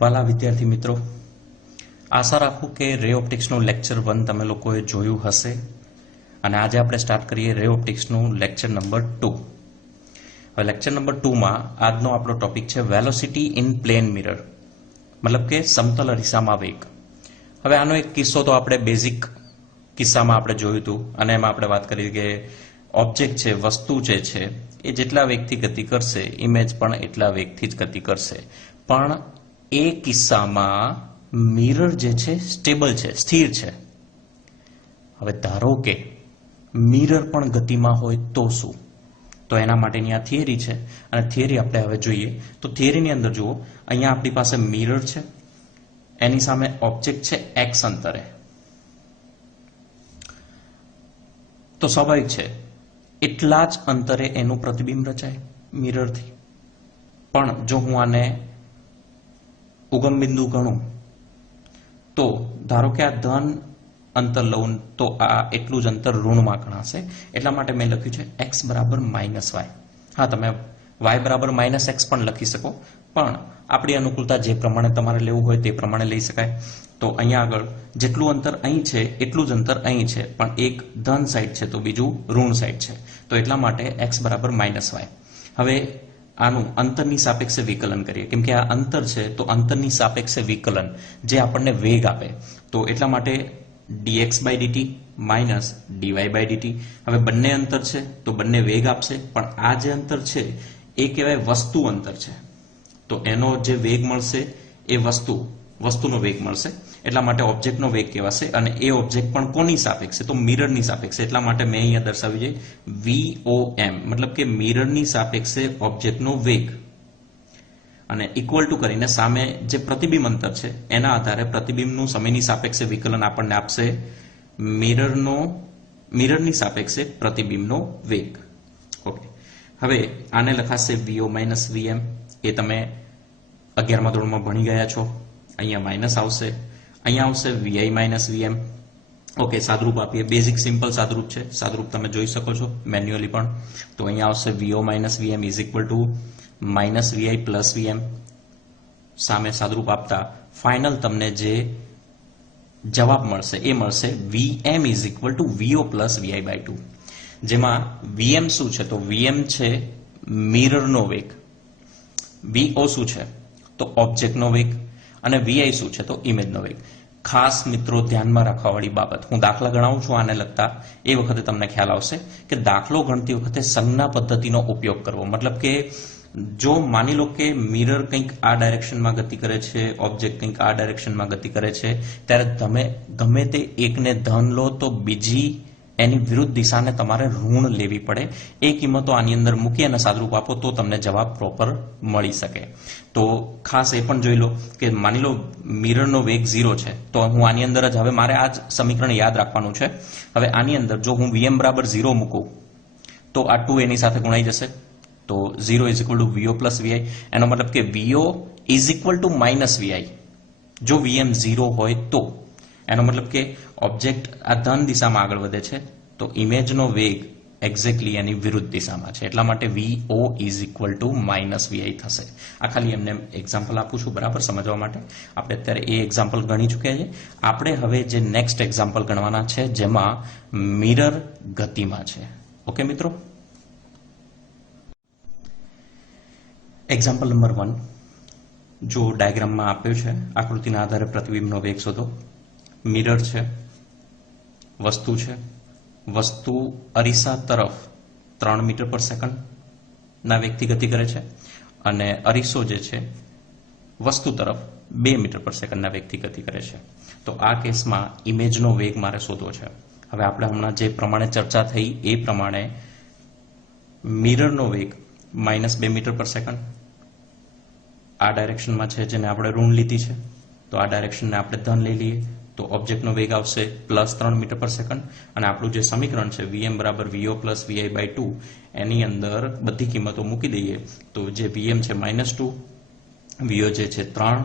વાલા વિદ્યાર્થી મિત્રો, આશા રાખું કે રે ઓપ્ટિક્સનું લેક્ચર 1 તમે લોકોએ જોયું હશે અને આજે આપણે સ્ટાર્ટ કરીએ રે ઓપ્ટિક્સનું લેક્ચર નંબર 2. હવે લેક્ચર નંબર 2 માં આજનો આપણો ટોપિક છે વેલોસિટી ઇન પ્લેન મિરર, મતલબ કે સમતલ અરીસામાં વેગ. હવે આનો એક કિસ્સો તો આપણે બેઝિક કિસ્સામાં આપણે જોયું હતું અને એમાં આપણે વાત કરી કે ઓબ્જેક્ટ છે, વસ્તુ જે છે એ જેટલા વેગથી ગતિ કરશે ઇમેજ પણ એટલા વેગથી જ ગતિ કરશે. પણ એ કિસ્સામાં મિરર જે છે સ્ટેબલ છે, સ્થિર છે. હવે ધારો કે મિરર પણ ગતિમાં હોય તો શું? તો એના માટેની આ થિયરી છે અને થિયરી આપણે હવે જોઈએ. તો થિયરીની અંદર જુઓ, અહીંયા આપણી પાસે મિરર છે, એની સામે ઓબ્જેક્ટ છે x અંતરે. તો સ્વાભાવિક છે એટલા જ અંતરે એનું પ્રતિબિંબ રચાય મિરરથી. પણ જો હું આને ઉગમ બિંદુ ગણું તો ધારો કે આ ધન અંતર લઉં તો આ એટલું જ અંતર ઋણમાં ગણાશે. એટલા માટે મેં લખ્યું છે x બરાબર -y. હા, તમે y બરાબર -x પણ લખી શકો, પણ આપણી અનુકૂળતા જે પ્રમાણે તમારે લેવું હોય તે પ્રમાણે લઈ શકાય. તો અહીંયા આગળ જેટલું અંતર અહીં છે એટલું જ અંતર અહીં છે, પણ એક ધન સાઈડ છે તો બીજું ઋણ સાઈડ છે. તો એટલા માટે x બરાબર -y. હવે આનું અંતરની સાપેક્ષે વિકલન કરીએ, કેમ કે આ અંતર છે તો અંતરની સાપેક્ષે વિકલન જે આપણને વેગ આપે. તો એટલા માટે dx/dt માઇનસ dy/dt. હવે બંને અંતર છે તો બંને વેગ આપશે, પણ આ જે અંતર છે એ કહેવાય વસ્તુ અંતર છે. તો એનો જે વેગ મળશે એ વસ્તુનો વેગ મળશે. એટલા માટે ઓબ્જેક્ટનો વેગ કહેવાશે અને એ ઓબ્જેક્ટ પણ કોની સાપેક્ષે? તો મિરરની સાપેક્ષે. એટલા માટે મેં અહીંયા દર્શાવ્યું છે VOM, મતલબ કે મિરરની સાપેક્ષે ઓબ્જેક્ટનો વેગ, અને ઇક્વલ ટુ કરીને સામે જે પ્રતિબિંબ અંતર છે એના આધારે પ્રતિબિંબનું સમયની સાપેક્ષે વિકલન આપણને આપશે મિરરની સાપેક્ષે પ્રતિબિંબનો વેગ. ઓકે, હવે આને લખાશે VO - VM. એ તમે 11મા ધોરણમાં ભણી ગયા છો. અહીંયા માઇનસ આવશે, અહીંયા આવશે VI - VM. ઓકે, સાદરૂપ આપીએ. બેઝિક સિમ્પલ સાદરૂપ છે, સાદરૂપ તમે જોઈ શકો છો મેન્યુઅલી પણ. તો અહીંયા આવશે VO - VM is equal to -VI + VM. સામે સાદરૂપ આપતા ફાઇનલ તમને જે જવાબ મળશે એ મળશે VM is equal to VO + VI/2. જેમાં VM શું છે? તો VM છે મિરરનો વેગ, VO શું છે? તો ઓબ્જેક્ટનો વેગ, અને VI શું છે? તો ઇમેજનો વેગ. ખાસ મિત્રો ધ્યાનમાં રાખવાવાળી બાબત, હું દાખલા ગણાવું છું આને લગતા, એ વખતે તમને ખ્યાલ આવશે કે દાખલો ગણતી વખતે સંજ્ઞા પદ્ધતિનો ઉપયોગ કરવો. મતલબ કે જો માની લો કે મિરર કંઈક આ ડાયરેક્શનમાં ગતિ કરે છે, ઓબ્જેક્ટ કંઈક આ ડાયરેક્શનમાં ગતિ કરે છે, ત્યારે તમે ગમે તે એકને ધન લો તો બીજી એની વિરુદ્ધ દિશાને તમારે ઋણ લેવી પડે. એ કિંમતો આની અંદર મૂકી અને સાદરૂપ આપો તો તમને જવાબ પ્રોપર મળી શકે. તો ખાસ એ પણ જોઈ લો કે માની લો મિરરનો વેગ 0 છે, તો હું આની અંદર જ હવે મારે આ જ સમીકરણ યાદ રાખવાનું છે. હવે આની અંદર જો હું VM બરાબર 0 મૂકું તો આ 2 એની સાથે ગુણાઈ જશે. તો 0 is equal to VO + VI. એનો મતલબ કે VO is equal to -VI. જો VM 0 હોય તો એનો મતલબ કે ઓબ્જેક્ટ આ ધન દિશામાં આગળ વધે છે તો ઇમેજનો વેગ એક્ઝેક્ટલી એની વિરુદ્ધ દિશામાં છે. એટલા માટે VO is equal to -VI થશે. આ ખાલી એમને એક્ઝામ્પલ આપું છું બરાબર સમજવા માટે. આપણે અત્યારે એ એક્ઝામ્પલ ગણી ચૂક્યા છે. આપણે હવે જે નેક્સ્ટ એક્ઝામ્પલ ગણવાના છે જેમાં મિરર ગતિમાં છે. ઓકે મિત્રો, એક્ઝામ્પલ નંબર 1 જો ડાયાગ્રામમાં આપ્યો છે, આકૃતિના આધારે પ્રતિબિંબનો વેગ શોધો. મિરર છે, વસ્તુ છે, વસ્તુ અરીસા તરફ 3 મીટર/સેકન્ડ ના વેગથી ગતિ કરે છે અને અરીસો જે છે વસ્તુ તરફ 2 મીટર/સેકન્ડ ના વેગથી ગતિ કરે છે. તો આ કેસમાં ઇમેજનો વેગ મારે શોધવો છે. હવે આપણે હમણાં જે પ્રમાણે ચર્ચા થઈ એ પ્રમાણે મિરરનો વેગ -2 મીટર/સેકન્ડ આ ડાયરેક્શનમાં છે જેને આપણે ઋણ લીધી છે, તો આ ડાયરેક્શનને આપણે ધન લઈ લઈએ તો ઓબ્જેક્ટનો વેગ આવશે +3 મીટર/સેકન્ડ. અને આપણું જે સમીકરણ છે VM બરાબર VO + VI/2, એની અંદર બધી કિંમતો મૂકી દઈએ તો જે VM છે -2, VO જે છે 3,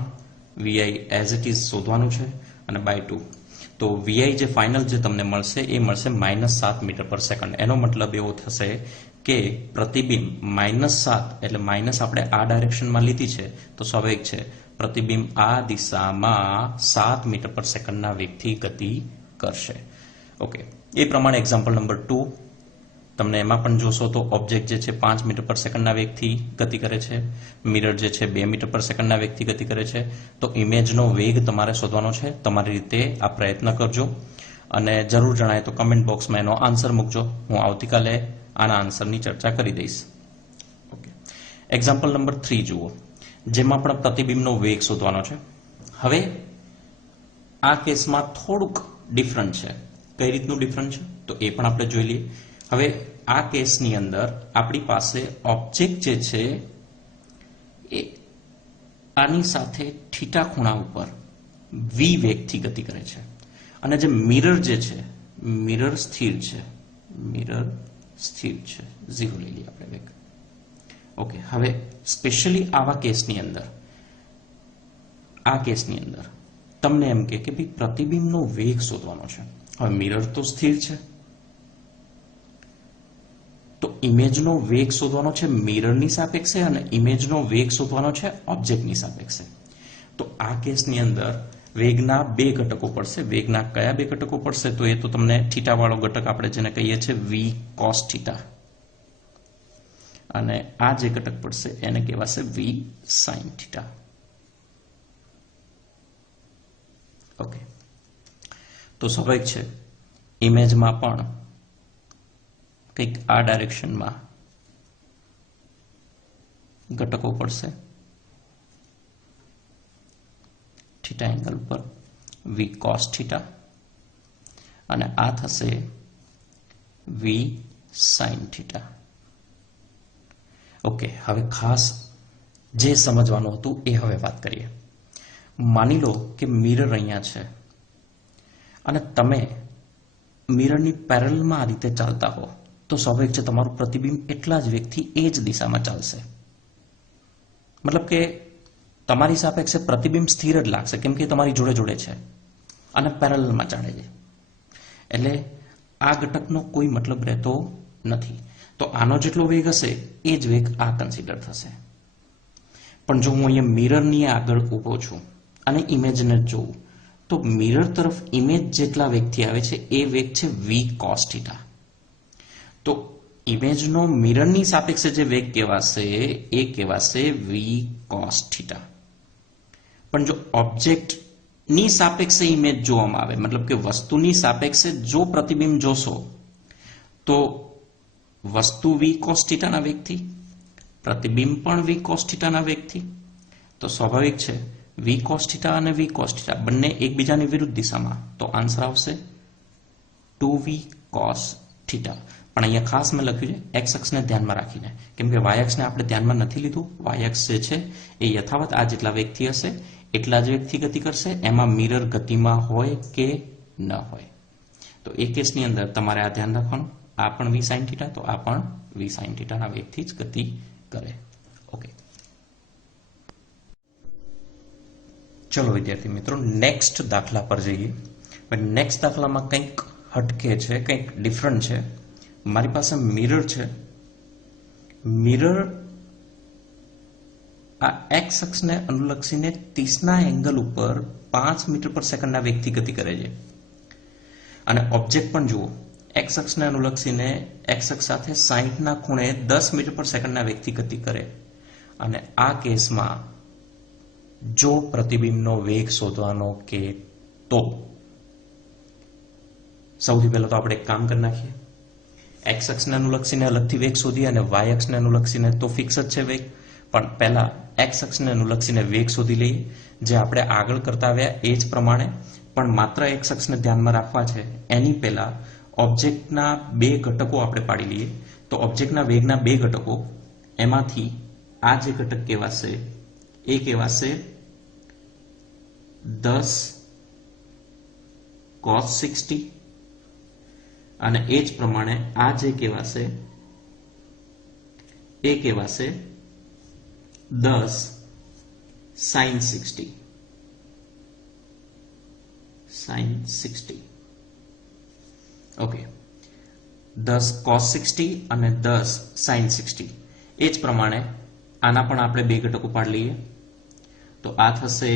VI એઝ ઇટ ઇઝ શોધવાનું છે અને /2. તો VI જે ફાઇનલ જે તમને મળશે એ મળશે -7 મીટર/સેકન્ડ. એનો મતલબ એવો થશે કે પ્રતિબિંબ -7 એટલે માઇનસ આપણે આ ડાયરેક્શનમાં લીધી છે તો સ્વાભાવિક છે પ્રતિબિંબ આ દિશામાં 7 મીટર પર સેકન્ડના વેગથી ગતિ કરશે. ઓકે, એ પ્રમાણે એક્ઝામ્પલ નંબર 2 તમને એમાં પણ જોશો તો ઓબ્જેક્ટ જે છે 5 મીટર પર સેકન્ડના વેગથી ગતિ કરે છે, મિરર જે છે 2 મીટર પર સેકન્ડના વેગથી ગતિ કરે છે. તો ઇમેજનો વેગ તમારે શોધવાનો છે. તમારી રીતે આ પ્રયત્ન કરજો અને જરૂર જણાય તો કમેન્ટ બોક્સમાં એનો આન્સર મૂકજો. હું આવતીકાલે આના આન્સરની ચર્ચા કરી દઈશ. ઓકે, એક્ઝામ્પલ નંબર 3 જુઓ, જેમાં પણ પ્રતિબિંબનો વેગ શોધવાનો છે. હવે આ કેસમાં થોડુંક ડિફરન્ટ છે. કઈ રીતનું ડિફરન્ટ છે તો એ પણ આપણે જોઈ લઈએ. હવે આ કેસની અંદર આપણી પાસે ઓબ્જેક્ટ જે છે એ આની સાથે થીટા ખૂણા ઉપર વી વેગથી ગતિ કરે છે અને જે મિરર જે છે, મિરર સ્થિર છે, મિરર સ્થિર છે, 0 લઈ લઈએ આપણે વેગ. ઓકે, હવે સ્પેશિયલી આવા કેસની અંદર, આ કેસની અંદર તમને એમ કે ભાઈ પ્રતિબિંબનો વેગ શોધવાનો છે. હવે મિરર તો સ્થિર છે, તો ઇમેજનો વેગ શોધવાનો છે મિરરની સાપેક્ષે અને ઇમેજનો વેગ શોધવાનો છે ઓબ્જેક્ટની સાપેક્ષે. તો આ કેસની અંદર વેગના 2 ઘટકો પડશે. વેગના કયા 2 ઘટકો પડશે તો એ તો તમને થીટા વાળો ઘટક આપણે જેને કહીએ છીએ વી કોસ થીટા, અને આ જે ઘટક પડશે એને કહેવાશે વી સાઇન થીટા. ઓકે, તો સ્વાભાવિક છે ઇમેજમાં પણ કંઈક આ ડાયરેક્શનમાં ઘટકો પડશે થીટા એંગલ પર વી કોસ થીટા, અને આ થશે વી સાઇન થીટા. ઓકે, હવે ખાસ જે સમજવાનું હતું એ હવે વાત કરીએ. માની લો કે મિરર અહીંયા છે અને તમે મિરરની પેરેલલમાં આ રીતે ચાલતા હો તો સ્વાભાવિક છે તમારું પ્રતિબિંબ એટલા જ વેગથી એ જ દિશામાં ચાલશે. મતલબ કે તમારી સાપેક્ષે પ્રતિબિંબ સ્થિર જ લાગશે કેમ કે તમારી જોડે જોડે છે અને પેરેલલમાં ચાલે છે. એટલે આ ઘટકનો કોઈ મતલબ રહેતો નથી. તો આનો જેટલો વેગ હશે એ જ વેગ આ કન્સિડર થશે. પણ જો હું અહીંયા મિરરની આગળ ઊભો છું અને ઇમેજને જોઉં તો મિરર તરફ ઇમેજ જેટલા વેગથી આવે છે એ વેગ છે વી કોસ થીટા. તો ઇમેજનો મિરરની સાપેક્ષે જે વેગ કહેવાશે એ કહેવાશે વી કોસ થીટા. પણ જો ઓબ્જેક્ટની સાપેક્ષે ઇમેજ જોવામાં આવે, મતલબ કે વસ્તુની સાપેક્ષે જો પ્રતિબિંબ જોશો તો વસ્તુ વી કોસ થીટાના વેગથી, પ્રતિબિંબ પણ વી કોસ થીટાના વેગથી. તો સ્વાભાવિક છે વી કોસ થીટા અને વી કોસ થીટા બંને એકબીજાની વિરુદ્ધ દિશામાં, તો આન્સર આવશે 2v cos થીટા. પણ અહીંયા ખાસ મેં લખ્યું છે એક્સ અક્ષને ધ્યાનમાં રાખીને, કેમ કે વાય અક્ષને આપણે ધ્યાનમાં નથી લીધું. વાય અક્ષ જે છે એ યથાવત આ જેટલા વેગથી હશે એટલા જ વેગથી ગતિ કરશે, એમાં મિરર ગતિમાં હોય કે ન હોય. તો એ કેસની અંદર તમારે આ ધ્યાન રાખવાનું, આ પણ વી સાઇન થીટા તો આ પણ વી સાઇન થીટાના વેગથી જ ગતિ કરે. ઓકે, ચલો વિદ્યાર્થી મિત્રો નેક્સ્ટ દાખલા પર જઈએ. નેક્સ્ટ દાખલામાં કંઈક હટકે છે, કંઈક ડિફરન્ટ છે. મારી પાસે મિરર છે. મિરર આ એક્સ અક્ષને અનુલક્ષીને 30ના એંગલ ઉપર 5 મીટર પર સેકન્ડના વેગથી ગતિ કરે છે. અને ઓબ્જેક્ટ પણ જુઓ, એક્સ અક્ષને અનુલક્ષીને એક્સ અક્ષ સાથે 60ના ખૂણે 10 મીટર પર સેકન્ડના વેગથી ગતિ કરે. અને આ કેસમાં જો પ્રતિબિંબનો વેગ શોધવાનો કે તો સૌથી પહેલા તો આપણે એક કામ કરી નાખીએ. એક્સ અક્ષને અનુલક્ષીને અલગથી વેગ શોધીએ અને વાય અક્ષને અનુલક્ષીને તો ફિક્સ જ છે વેગ. પણ પહેલા એક્સ અક્ષને અનુલક્ષીને વેગ શોધી લઈએ, જે આપણે આગળ કરતા આવ્યા એ જ પ્રમાણે. પણ માત્ર એક્સ અક્ષને ધ્યાનમાં રાખવા છે એની પહેલા ઓબ્જેક્ટના 2 ઘટકો આપણે પાડી લઈએ. તો ઓબ્જેક્ટના વેગના 2 ઘટકો, એમાંથી આ જે ઘટક કહેવાશે એ કહેવાશે 10 cos 60 અને એ જ પ્રમાણે આ જે કહેવાશે એ કહેવાશે 10 sin 60. ઓકે, 10 cos 60 અને 10 sin 60. એ જ પ્રમાણે આના પણ આપણે 2 ઘટકો પાડી લઈએ. તો આ થશે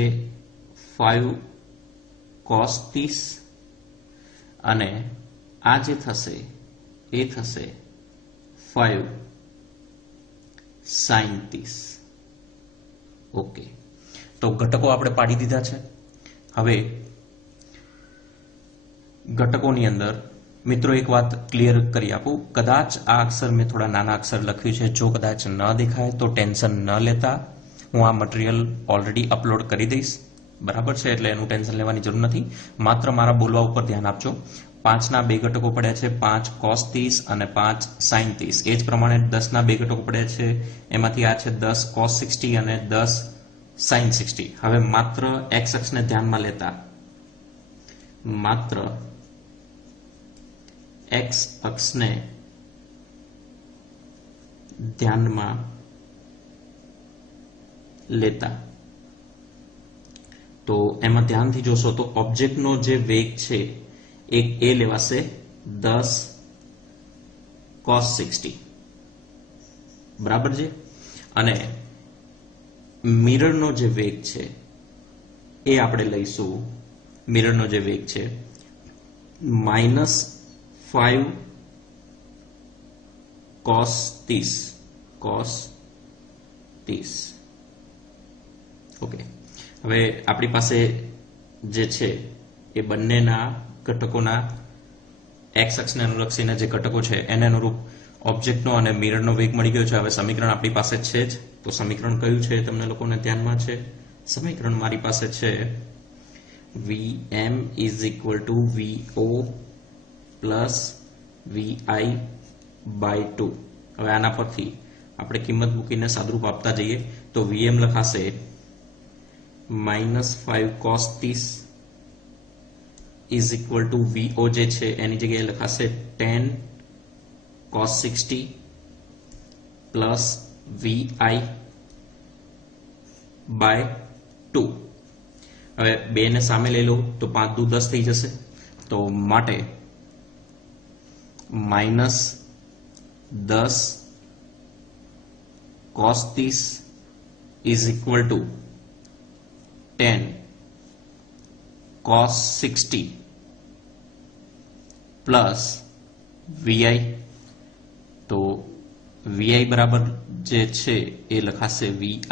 5 cos 30 અને આ જે થશે એ થશે 5 sin 30. ઓકે, તો ઘટકો આપણે પાડી દીધા છે. હવે ઘટકોની અંદર મિત્રો એક વાત ક્લિયર કરી આપું, કદાચ આ અક્ષર મેં થોડા નાના અક્ષર લખ્યું છે, જો કદાચ ન દેખાય તો ટેન્શન ન લેતા, હું આ મટીરિયલ ઓલરેડી અપલોડ કરી દઈશ, બરાબર છે, એટલે એનું ટેન્શન લેવાની જરૂર નથી. માત્ર મારા બોલવા ઉપર ધ્યાન આપજો. 5 ના 2 ઘટકો પડ્યા છે, 5 cos 30 અને 5 sin 30. એ જ પ્રમાણે 10 ના 2 ઘટકો પડ્યા છે, એમાંથી આ છે 10 cos 60 અને 10 sin 60. હવે માત્ર x અક્ષને ધ્યાનમાં લેતા, માત્ર x અક્ષને ધ્યાનમાં લેતા તો એમાં ધ્યાનથી જોશો તો ઓબ્જેક્ટનો જે વેગ છે એક એ લેવાશે 10 cos 60, બરાબર છે, અને મિરરનો જે વેગ છે એ આપણે લઈશું, મિરરનો જે વેગ છે -5 cos 30. ઓકે, હવે આપણી પાસે જે છે એ બંનેના ઘટકોના x અક્ષને અનુલક્ષીને જે ઘટકો છે એને અનુરૂપ ઓબ્જેક્ટનો અને મિરરનો વેગ મળી ગયો છે. હવે સમીકરણ આપણી પાસે છે જ, તો સમીકરણ કયું છે તમને લોકોને ધ્યાનમાં છે? સમીકરણ મારી પાસે છે Vm = Vo પ્લસ Vi/2. હવે આના પરથી આપણે કિંમત મૂકીને સાદુરૂપ આપતા જઈએ તો Vm લખાશે -5 cos 30 = Vo જે છે એની જગ્યાએ લખાશે 10 cos 60 પ્લસ Vi/2. હવે 2 ને સામે લઈ લો તો 5 દુ 10 થઈ જશે, તો માટે -10 cos 30 = 10 cos 60 પ્લસ Vi. તો Vi બરાબર જે છે એ લખાશે Vi =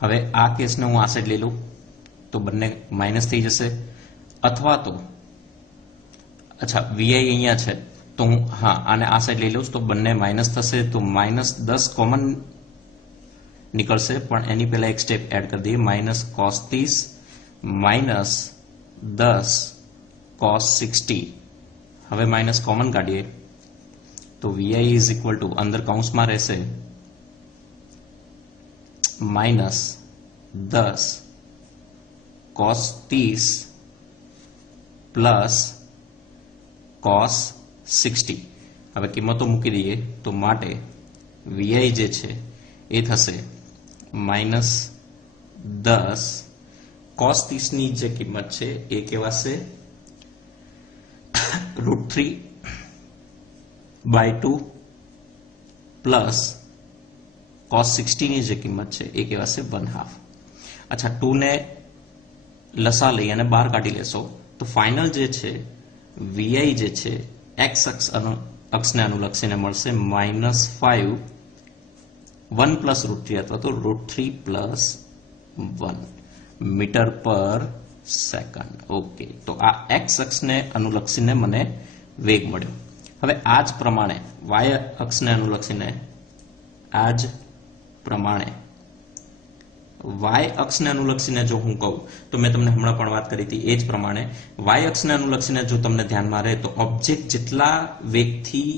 હવે આ કેસને હું આ સાઈડ લઈ લઉં તો બંને માઇનસ થઈ જશે, અથવા તો અચ્છા Vi અહીંયા છે તો હું આને આ સાઈડ લઈ લઉં તો બંને માઇનસ થશે, તો -10 કોમન નીકળશે, પણ એની પહેલા એક સ્ટેપ એડ કરી દઈએ, -cos 30 -10 cos 60. હવે માઇનસ કોમન કાઢીએ તો Vi = અંદર કૌંસમાં રહેશે -10 cos 30 પ્લસ cos 60. હવે કિંમતો મૂકી દઈએ તો માટે Vi જે છે એ થશે -10 cos 30 ની જે કિંમત છે એ કહેવાશે √3/2 પ્લસ cos 60 ની જે કિંમત છે એ કહેવાશે 1/2. અચ્છા 2 ને લસા લઈ અને બહાર કાઢી લેશો તો ફાઇનલ જે છે Vi જે છે x અક્ષને અનુલક્ષીને મળશે -5 1 પ્લસ √3 અથવા તો √3 પ્લસ 1 મીટર પર સેકન્ડ. ઓકે, તો આ x અક્ષને અનુલક્ષીને મને વેગ મળ્યો. હવે આ જ પ્રમાણે y અક્ષને અનુલક્ષીને y અક્ષને અનુલક્ષીને જો હું કહું તો મેં તમને હમણાં પણ વાત કરી હતી એ જ પ્રમાણે y અક્ષને અનુલક્ષીને જો તમને ધ્યાનમાં રહે તો ઓબ્જેક્ટ જેટલા વેગથી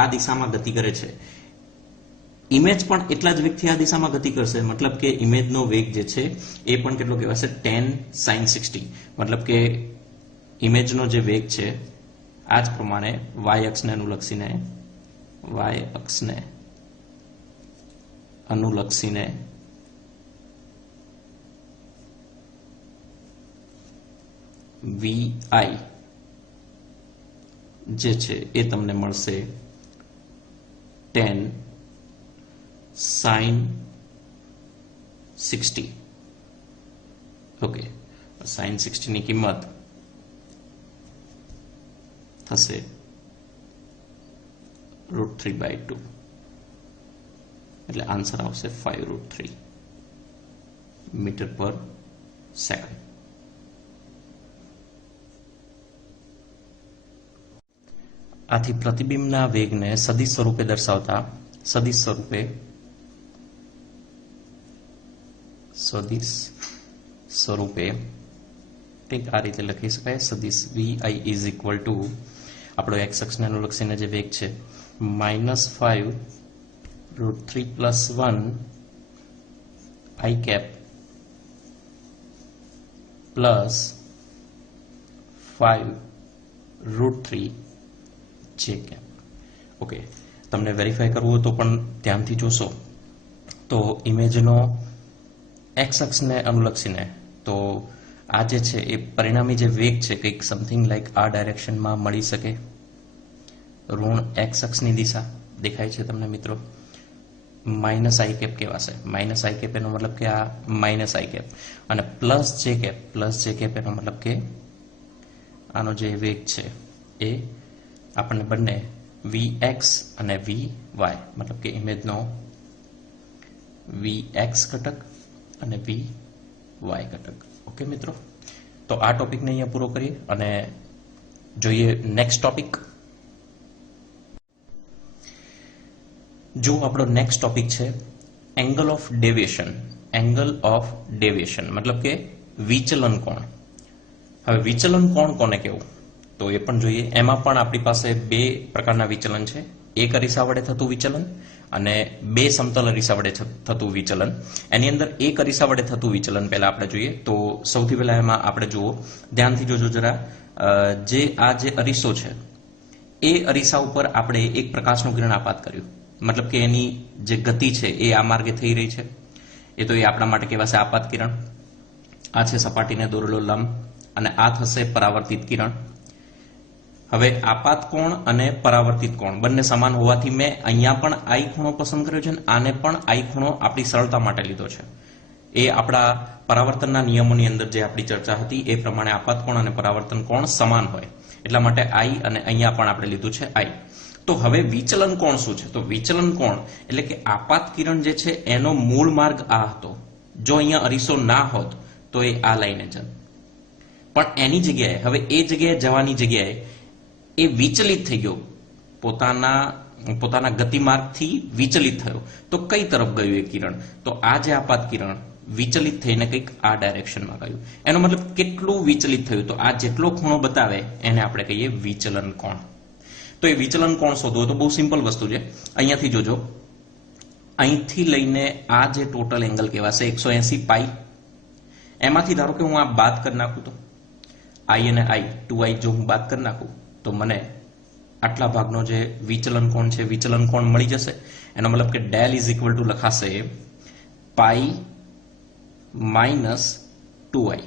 આ દિશામાં ગતિ કરે છે ઇમેજ પણ એટલા જ વેગથી આ દિશામાં ગતિ કરશે. મતલબ કે ઇમેજનો વેગ જે છે એ પણ કેટલો કહેવાશે 10 sin 60. મતલબ કે ઇમેજનો જે વેગ છે આ જ પ્રમાણે y અક્ષને અનુલક્ષીને Vi જે છે એ તમને મળશે 10 sin 60. ઓકે, sin 60 ની કિંમત થશે √3/2, એટલે આન્સર આવશે 5√3 મીટર પર સેકન્ડ. આથી પ્રતિબિંબના વેગને સદિશ સ્વરૂપે દર્શાવતા સદિશ સ્વરૂપે કંઈક આ રીતે લખી શકાય. સદિશ vi ઇઝ ઇક્વલ ટુ આપણો એક્સ અક્ષને અનુલક્ષીને જે વેગ છે -5√3+1 i cap plus 5√3 j cap. Okay, તમને વેરીફાઈ કરવું હોય તો પણ ધ્યાનથી જોશો તો ઇમેજનો એક્સ અક્ષને અનુલક્ષીને તો આ જે છે એ પરિણામી જે વેગ છે કંઈક સમથિંગ લાઈક આ ડાયરેક્શનમાં મળી શકે. ઋણ એક્સ અક્ષની દિશા દેખાય છે તમને મિત્રો. -i cap કહેવાશે. -i cap એનો મતલબ કે આ -i cap અને +j cap એનો મતલબ કે આનો જે વેગ છે એ આપણને બંને vx અને vy મતલબ કે ઇમેજનો vx ઘટક અને vy ઘટક. ઓકે મિત્રો, તો આ ટોપિકને અહીંયા પૂરો કરીએ અને જોઈએ નેક્સ્ટ ટોપિક. જો આપણો નેક્સ્ટ ટોપિક છે એંગલ ઓફ ડેવિએશન. મતલબ કે વિચલન કોણ. હવે વિચલન કોણ કોને કહેવું તો એ પણ જોઈએ. એમાં પણ આપણી પાસે બે પ્રકારના વિચલન છે. એક અરીસા વડે થતું વિચલન અને બે સમતલ અરીસા વડે થતું વિચલન. એની અંદર એક અરીસા વડે થતું વિચલન પહેલા આપણે જોઈએ. તો સૌથી પહેલા એમાં આપણે જુઓ, ધ્યાનથી જોજો જરા. જે અરીસો છે એ અરીસા ઉપર આપણે એક પ્રકાશનું કિરણ આપાત કર્યું. મતલબ કે એની જે ગતિ છે એ આ માર્ગે થઈ રહી છે. એ તો એ આપણા માટે કહેવાશે આપાત કિરણ. આ છે સપાટીને દોરેલો લંબ અને આ થશે પરાવર્તિત કિરણ. હવે આપાત કોણ અને પરાવર્તિત કોણ બંને સમાન હોવાથી મેં અહીંયા પણ આઈ ખૂણો પસંદ કર્યો છે અને આને પણ આઈ ખૂણો આપણી સરળતા માટે લીધો છે. એ આપણા પરાવર્તનના નિયમોની અંદર જે આપણી ચર્ચા હતી એ પ્રમાણે આપાત કોણ અને પરાવર્તન કોણ સમાન હોય એટલા માટે આઈ અને અહીંયા પણ આપણે લીધું છે આઈ. તો હવે વિચલન કોણ શું છે? તો વિચલન કોણ એટલે કે આપાત કિરણ જે છે એનો મૂળ માર્ગ આ હતો. જો અહીંયા અરીસો ના હોત તો એ આ લાઈને જત, પણ એની જગ્યાએ હવે એ જગ્યાએ જવાની જગ્યાએ એ વિચલિત થઈ ગયો, પોતાના ગતિમાર્ગથી વિચલિત થયો. તો કઈ તરફ ગયું એ કિરણ? તો આ જે આપાત કિરણ વિચલિત થઈને કંઈક આ ડાયરેક્શનમાં ગયું. એનો મતલબ કેટલું વિચલિત થયું? તો આ જેટલો ખૂણો બતાવે એને આપણે કહીએ વિચલન કોણ. તો એ વિચલન કોણ શોધવો તો બહુ સિમ્પલ વસ્તુ છે. અહીંયાથી જોજો, અહીંથી લઈને આ જે ટોટલ એંગલ કહેવાશે 180 એમાંથી ધારો કે હું આ બાદ કરી નાખું તો આઈ અને આઈ 2i જો હું બાદ કરી નાખું તો મને આટલા ભાગનો જે વિચલન કોણ છે વિચલન કોણ મળી જશે. એનો મતલબ કે ડેલ ઇઝ ઇક્વલ ટુ લખાશે પાઈ -2i.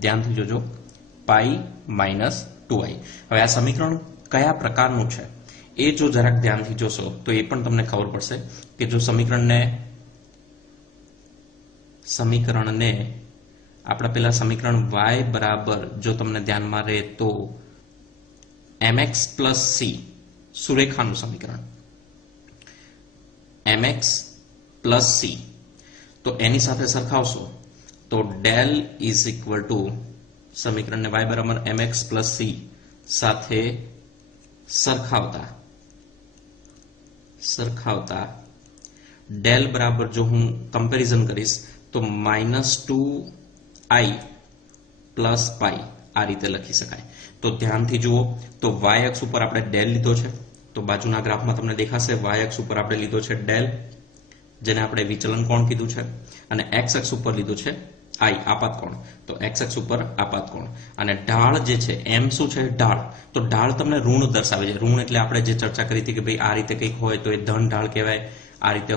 ધ્યાનથી જોજો, પાઈ -2i. હવે આ સમીકરણ કયા પ્રકારનું છે એ જો જરાક ધ્યાનથી જોશો તો એ પણ તમને ખબર પડશે કે જો સમીકરણને આપણે પેલા સમીકરણ y બરાબર જો તમને ધ્યાનમાં રહે તો mx + c સુરેખાનું સમીકરણ mx + c તો એની સાથે સરખાવશો તો ડેલ ઇઝ ઇક્વલ ટુ સમીકરણને y બરાબર mx + c સાથે સરખાવતા ડેલ બરાબર જો હું કમ્પેરિઝન કરીશ તો -2i + પાઈ આ રીતે લખી શકાય. તો ધ્યાનથી જુઓ, તો y અક્ષ ઉપર આપણે ડેલ લીધો છે, તો બાજુના ગ્રાફમાં તમને દેખાશે y અક્ષ ઉપર આપણે લીધો છે ડેલ, જેને આપણે વિચલન કોણ કીધું છે, અને x અક્ષ ઉપર લીધું છે i આપાત કોણ, તો x અક્ષ ઉપર આપાત કોણ. અને ઢાળ જે છે m શું છે? ઢાળ. તો ઢાળ તમને ઋણ દર્શાવે છે. ઋણ એટલે આપણે જે ચર્ચા કરી હતી કે ભાઈ આ રીતે કંઈક હોય તો એ ધન ઢાળ કહેવાય, આ રીતે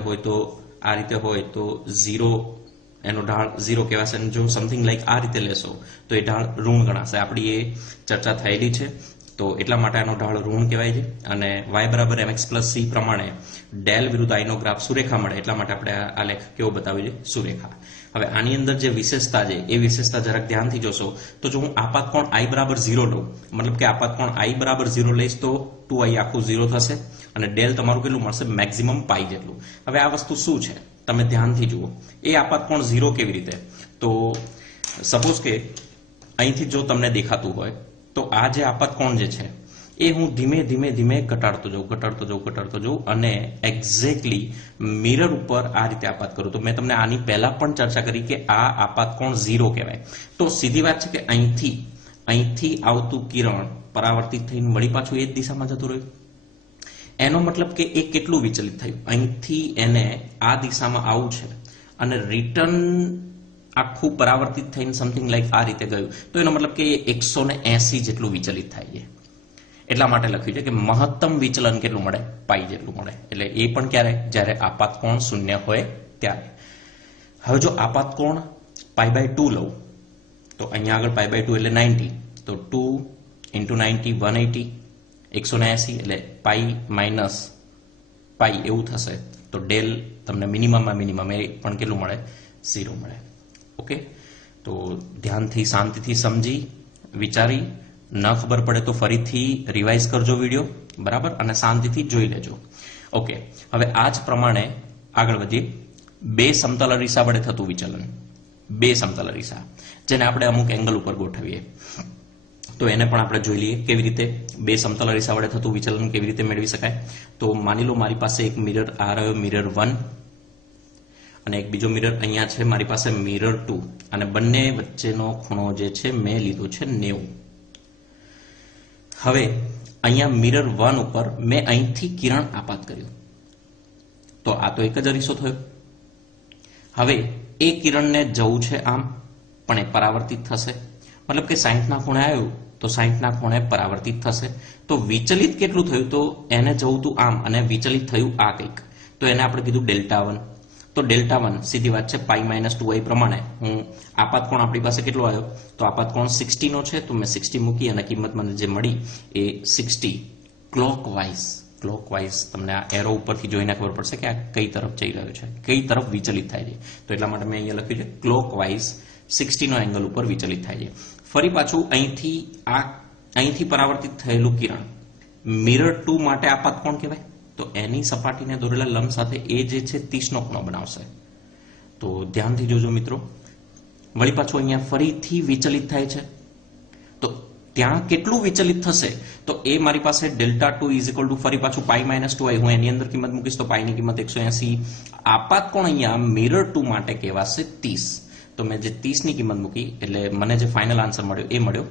હોય તો 0 એનો ઢાળ 0 કહેવાશે, અને જો સમથિંગ લાઈક આ રીતે લેશો તો એ ઢાળ ઋણ ગણાશે. આપણી એ ચર્ચા થયેલી છે. તો એટલા માટે આનો ઢાળ ઋણ કહેવાય છે અને y બરાબર mx પ્લસ c પ્રમાણે ડેલ વિરુદ્ધ i નો ગ્રાફ સુરેખા મળે એટલા માટે આપણે આ લેખ કેવો બતાવ્યો છે, સુરેખા. હવે આની અંદર જે વિશેષતા છે એ વિશેષતા જરાક ધ્યાનથી જોશો તો જો હું આપાત કોણ i બરાબર 0 લઉં, મતલબ કે આપાત કોણ i બરાબર 0 લઈશ તો 2i આખું 0 થશે અને ડેલ તમારું કેટલું મળશે, મેક્સિમમ પાઈ જેટલું. હવે આ વસ્તુ શું છે તમે ધ્યાનથી જુઓ. એ આપાત કોણ 0 કેવી રીતે, તો સપોઝ કે અહીંથી જો તમને દેખાતું હોય તો આ જે આપાત કોણ જે છે એ હું ધીમે ધીમે ધીમે ઘટાડતો જાઉં અને એક્ઝેક્ટલી મિરર ઉપર આ રીતે આપાત કરું. તો મેં તમને આની પહેલા પણ ચર્ચા કરી કે આ આપાત કોણ 0 કહેવાય. તો સીધી વાત છે કે અહીંથી આવતું કિરણ પરાવર્તિત થઈને વળી પાછું એ જ દિશામાં જતું રહ્યું. એનો મતલબ કે એ કેટલું વિચલિત થયું, અહીંથી એને આ દિશામાં આવું છે અને રિટર્ન આખું પરાવર્તિત થઈને સમથિંગ લાઈક આ રીતે ગયું, તો એનો મતલબ કે 180 જેટલું વિચલિત થાય છે. એટલા માટે લખ્યું છે કે મહત્તમ વિચલન કેટલું મળે, પાઈ જેટલું મળે. એટલે એ પણ ક્યારે, જ્યારે આપાત કોણ 0 હોય ત્યારે. હવે જો આપાત કોણ π/2 લઉં તો અહીંયા આગળ π/2 એટલે 90, તો 2 × 90 180, 180 એટલે પાઈ માઇનસ પાઈ એવું થશે. તો ડેલ તમને મિનિમમમાં મિનિમમ એ પણ કેટલું મળે, 0 મળે. ઓકે, તો ધ્યાનથી શાંતિથી સમજી વિચારી, ન ખબર પડે તો ફરીથી રિવાઇઝ કરજો વિડીયો, બરાબર, અને શાંતિથી જોઈ લેજો. ઓકે, હવે આ જ પ્રમાણે આગળ વધીએ. બે સમતલ અરીસા વડે થતું વિચલન, બે સમતલ અરીસા જેને આપણે અમુક એંગલ ઉપર ગોઠવીએ તો એને પણ આપણે જોઈ લઈએ કેવી રીતે બે સમતલ અરીસા વડે થતું વિચલન કેવી રીતે મેળવી શકાય. તો માની લો મારી પાસે એક મિરર આ રહ્યો, મિરર 1, અને એક બીજો મિરર અહીંયા છે મારી પાસે મિરર 2, અને બંને વચ્ચેનો ખૂણો જે છે મેં લીધો છે 90. હવે અહીંયા મિરર 1 ઉપર મેં અહીંથી કિરણ આપાત કર્યું, તો આ તો એક જ અરીસો થયો. હવે એ કિરણને જવું છે આમ, પણ એ પરાવર્તિત થશે, મતલબ કે 60 ના ખૂણે આવ્યું તો 60 ના ખૂણે પરાવર્તિત થશે. તો વિચલિત કેટલું થયું, તો એને જવું તું આમ અને વિચલિત થયું આ કંઈક, તો એને આપણે કીધું Δ1. તો Δ1 સીધી વાત છે π-2i પ્રમાણે હું આપાત કોણ આપણી પાસે કેટલો આવ્યો, તો આપાત કોણ 60 નો છે, તો મેં 60 મૂકી અને કિંમત મને જે મળી એ 60 ક્લોકવાઇઝ. તમને આ એરો ઉપરથી જોઈને ખબર પડશે કે આ કઈ તરફ જઈ રહ્યો છે, કઈ તરફ વિચલિત થાય છે. તો એટલા માટે મેં અહીંયા લખ્યું છે ક્લોકવાઇઝ 60 નો એંગલ ઉપર વિચલિત થાય છે. ફરી પાછું અહીંથી પરાવર્તિત થયેલું કિરણ મિરર 2 માટે આપાત કોણ કહેવાય, તો એની સપાટીને દોરેલા લંબ સાથે એ જે છે 30 નો ખૂણો બનાવશે. તો ધ્યાનથી જોજો મિત્રો. વળી પાછું અહીંયા ફરીથી વિચલિત થાય છે, તો ત્યાં કેટલું વિચલિત થશે, તો એ મારી પાસે Δ2 ફરી પાછું π-2i, હું એની અંદર કિંમત મૂકીશ તો પાઈની કિંમત 180. આપાત કોણ અહીંયા મિરર 2 માટે કહેવાશે 30. તો મેં જે 30 ની કિંમત મૂકી એટલે મને જે ફાઇનલ આન્સર મળ્યો એ મળ્યો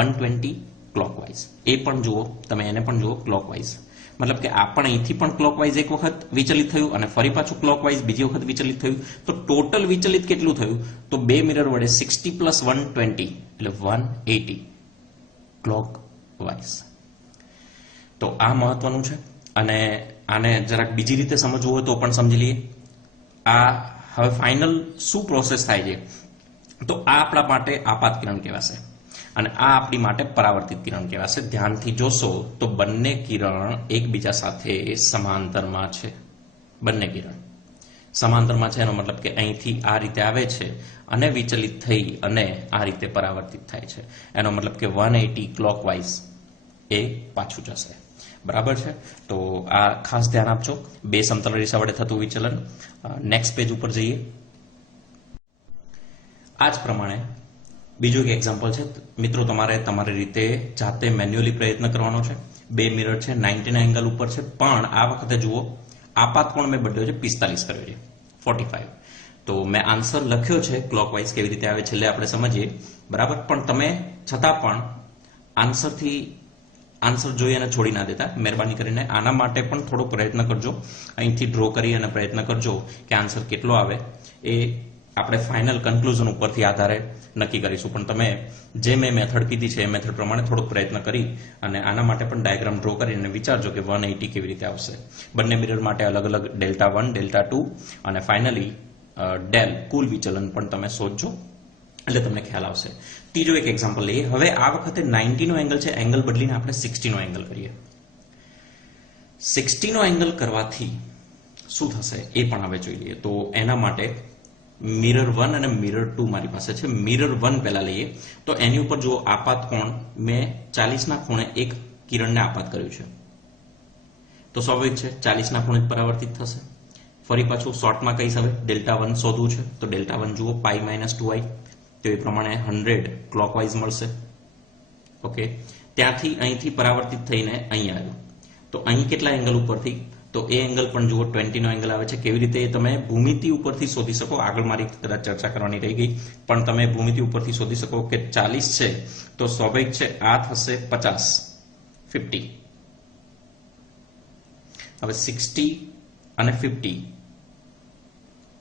120 ક્લોકવાઇઝ. એ પણ જુઓ તમે, એને પણ જુઓ ક્લોકવાઇઝ, મતલબ કે આ પણ અહીંથી પણ ક્લોકવાઇઝ એક વખત વિચલિત થયું અને ફરી પાછું ક્લોકવાઇઝ બીજી વખત વિચલિત થયું. તો ટોટલ વિચલિત કેટલું થયું, તો બે મિરર વડે 60 + 120 એટલે 180 ક્લોકવાઇઝ. તો આ મહત્વનું છે અને આને જરાક બીજી રીતે સમજવું હોય તો પણ સમજી લઈએ. આ હવે ફાઇનલ શું પ્રોસેસ થાય છે, તો આ આપણા માટે આપાત કિરણ કહેવાશે અને આ આપણી માટે પરાવર્તિત કિરણ કહેવાશે. ધ્યાનથી જોશો તો બંને કિરણ એકબીજા સાથે સમાંતરમાં છે. બંને કિરણ સમાંતરમાં છે, એનો મતલબ કે અહીંથી આ રીતે આવે છે અને વિચલિત થઈ અને આ રીતે પરાવર્તિત થાય છે. એનો મતલબ કે 180 ક્લોકવાઇઝ એ પાછું જશે. બરાબર છે. તો આ ખાસ ધ્યાન આપજો, બે સમતલ અરીસા વડે થતું વિચલન. નેક્સ્ટ પેજ ઉપર જઈએ. આ જ પ્રમાણે બીજું એક એક્ઝામ્પલ છે મિત્રો, તમારે તમારી રીતે જાતે મેન્યુઅલી પ્રયત્ન કરવાનો છે. બે મિરર છે, 90 ના એંગલ ઉપર છે, પણ આ વખતે જુઓ આપાત કોણ મેં બદલ્યો છે 45 કર્યો છે, 45. તો મેં આન્સર લખ્યો છે ક્લોકવાઇઝ, કેવી રીતે આવે છેલ્લે આપણે સમજીએ, બરાબર. પણ તમે છતાં પણ આન્સર જોઈ અને છોડી ના દેતા, મહેરબાની કરીને આના માટે પણ થોડો પ્રયત્ન કરજો. અહીંથી ડ્રો કરી અને પ્રયત્ન કરજો કે આન્સર કેટલો આવે. એ આપણે ફાઇનલ કન્ક્લુઝન ઉપરથી આધારે નક્કી કરીશું, પણ તમે જે મેં મેથડ કીધી છે એ મેથડ પ્રમાણે થોડોક પ્રયત્ન કરી અને આના માટે પણ ડાયાગ્રામ ડ્રો કરીને વિચારજો કે 180 કેવી રીતે આવશે. બંને મિરર માટે અલગ અલગ Δ1 Δ2 અને ફાઇનલી ડેલ કુલ વિચલન પણ તમે શોધજો. એટલે તમને ખ્યાલ આવશે. ત્રીજો એક એક્ઝામ્પલ લઈએ. હવે આ વખતે 90 નો એંગલ છે, એંગલ બદલીને આપણે 60 નો એંગલ કરીએ. 60 નો એંગલ કરવાથી શું થશે એ પણ હવે જોઈ લઈએ. તો એના માટે મિરર 1 અને મિરર 2 મારી પાસે છે. મિરર 1 પહેલા લઈએ. તો એની ઉપર જો આપાત કોણ મેં 40 ના ખૂણે એક કિરણને આપાત કર્યું છે, તો સ્વાભાવિક છે 40 ના ખૂણે પરાવર્તિત થશે. ફરી પાછું શોર્ટમાં કહીશ, હવે ડેલ્ટા 1 શોધવું છે. તો ડેલ્ટા 1 જુઓ પાઈ -2i, તો એ પ્રમાણે 100 ક્લોકવાઇઝ મળશે. ઓકે, ત્યાંથી અહીંથી પરાવર્તિત થઈને અહીં આવ્યું. તો અહીં કેટલા એંગલ ઉપરથી? તો એ એંગલ પણ જુઓ 20 નો એંગલ આવે છે. કેવી રીતે તમે ભૂમિતિ ઉપરથી શોધી શકો, આગળ મારી કદાચ ચર્ચા કરવાની રહી ગઈ, પણ તમે ભૂમિતિ ઉપરથી શોધી શકો કે 40 છે તો સ્વાભાવિક છે આ થશે 50. હવે 60 અને 50,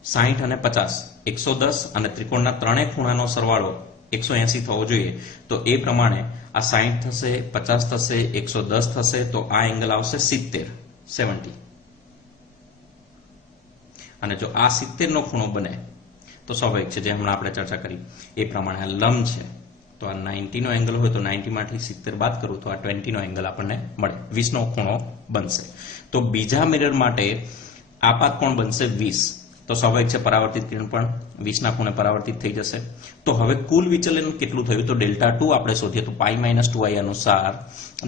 60 અને 50, 110 અને ત્રિકોણના ત્રણેય ખૂણાનો સરવાળો 180 થવો જોઈએ. તો એ પ્રમાણે આ 60 થશે, 50 થશે, 110 થશે, તો આ એંગલ આવશે 70. અને જો આ 70 નો ખૂણો બને તો સ્વાભાવિક છે, જે હમણાં આપણે ચર્ચા કરી એ પ્રમાણે આ લંબ છે. તો આ 90 નો એંગલ હોય તો 90 માંથી 70 બાદ કરું તો આ 20 નો એંગલ આપણને મળે, 20 નો ખૂણો બનશે. તો બીજા મિરર માટે આપાત કોણ બનશે 20. તો સ્વાભાવિક છે પરાવર્તિત કિરણ પણ 20 ના ખૂણે પરાવર્તિત થઈ જશે. તો હવે કુલ વિચલન કેટલું થયું? તો ડેલ્ટા 2 આપણે શોધીએ તો પાઈ -2i અનુસાર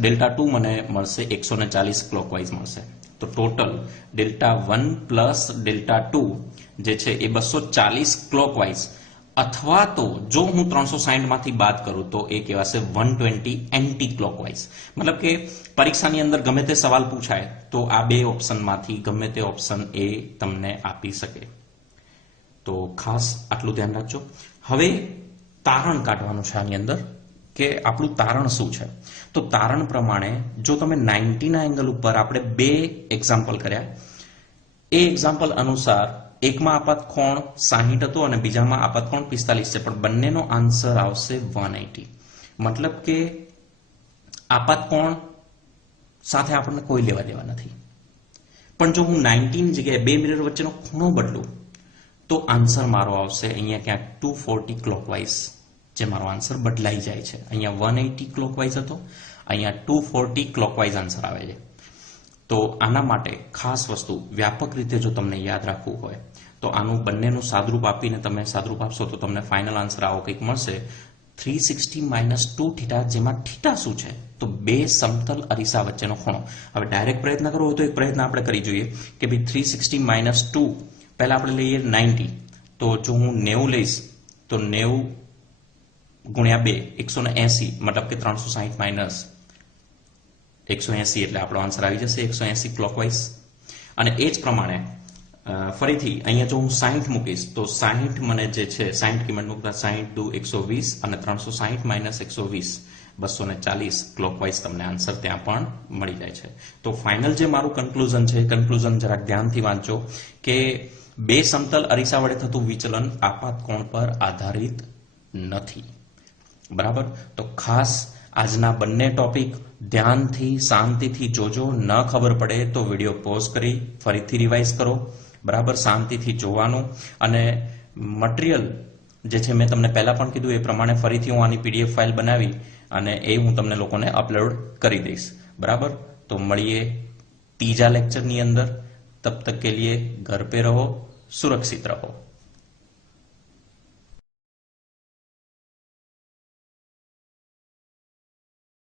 ડેલ્ટા 2 મને મળશે 140 ક્લોકવાઇઝ મળશે. તો ટોટલ ડેલ્ટા 1 પ્લસ ડેલ્ટા 2 જે છે એ 240 ક્લોકવાઇઝ, અથવા તો જો હું 360 માંથી બાદ કરું તો એ કહેવાશે 120 એન્ટી ક્લોકવાઇઝ. મતલબ કે પરીક્ષાની અંદર ગમે તે સવાલ પૂછાય તો આ બે ઓપ્શનમાંથી ગમે તે ઓપ્શન એ તમને આપી શકે. તો ખાસ આટલું ધ્યાન રાખજો. હવે તારણ કાઢવાનું છે આની અંદર કે આપણું તારણ શું છે. તો તારણ પ્રમાણે જો તમે 90 ના એંગલ ઉપર આપણે બે એક્ઝામ્પલ કર્યા, એ એક્ઝામ્પલ અનુસાર એકમાં આપાત કોણ 60 હતો અને બીજામાં આપાત કોણ 45 છે, પણ બંનેનો આન્સર આવશે 180. મતલબ કે આપાત કોણ સાથે આપણને કોઈ લેવા દેવા નથી. પણ જો હું 90 ની જગ્યાએ બે મિરર વચ્ચેનો ખૂણો બદલું તો આન્સર મારો આવશે અહીંયા ક્યાંક 240 ક્લોકવાઇઝ, જે મારો આન્સર બદલાઈ જાય છે. અહીંયા 180 ક્લોકવાઇઝ હતો, અહીંયા 240 ક્લોકવાઇઝ આન્સર આવે છે. તો આના માટે ખાસ વસ્તુ વ્યાપક રીતે જો તમને યાદ રાખવું હોય તો આનું બંનેનું સાદરૂપ આપીને તમે સાદરૂપ આપશો તો તમને ફાઇનલ આન્સર આવો કંઈક મળશે, 360 - 2θ, જેમાં θ શું છે? તો બે સમતલ અરીસા વચ્ચેનો ખૂણો. હવે ડાયરેક્ટ પ્રયત્ન કરવો હોય તો એક પ્રયત્ન આપણે કરી જોઈએ કે ભાઈ 360 - 2, પહેલા આપણે લઈએ 90. તો જો હું 90 લઈશ તો 90 ગુણ્યા 2 180, મતલબ કે 360 - 180 એટલે આપણો આન્સર આવી જશે 180 ક્લોકવાઇઝ. અને એ જ પ્રમાણે ફરીથી અહીંયા જો હું 60 મૂકીશ તો 60 મને જે છે 60 કિંમત મૂકતા 60 દુ 120 અને 360 - 120 240 ક્લોકવાઇઝ તમને આન્સર ત્યાં પણ મળી જાય છે. તો ફાઇનલ જે મારું કન્ક્લુઝન છે, કન્ક્લુઝન જરાક ધ્યાનથી વાંચો કે બે સમતલ અરીસા વડે થતું વિચલન આપાત કોણ પર આધારિત નથી. બરાબર? તો ખાસ આજના બંને ટોપિક ધ્યાનથી શાંતિથી જોજો. ન ખબર પડે તો વિડીયો પોઝ કરી ફરીથી રિવાઇઝ કરો. બરાબર? શાંતિથી જોવાનું. અને મટીરિયલ જે છે મેં તમને પહેલા પણ કીધું એ પ્રમાણે ફરીથી હું આની પીડીએફ ફાઇલ બનાવી અને એ હું તમને લોકોને અપલોડ કરી દઈશ. બરાબર? તો મળીએ ત્રીજા લેક્ચરની અંદર. તબ તક કે લીએ ઘર पे रहो, सुरक्षित रहो.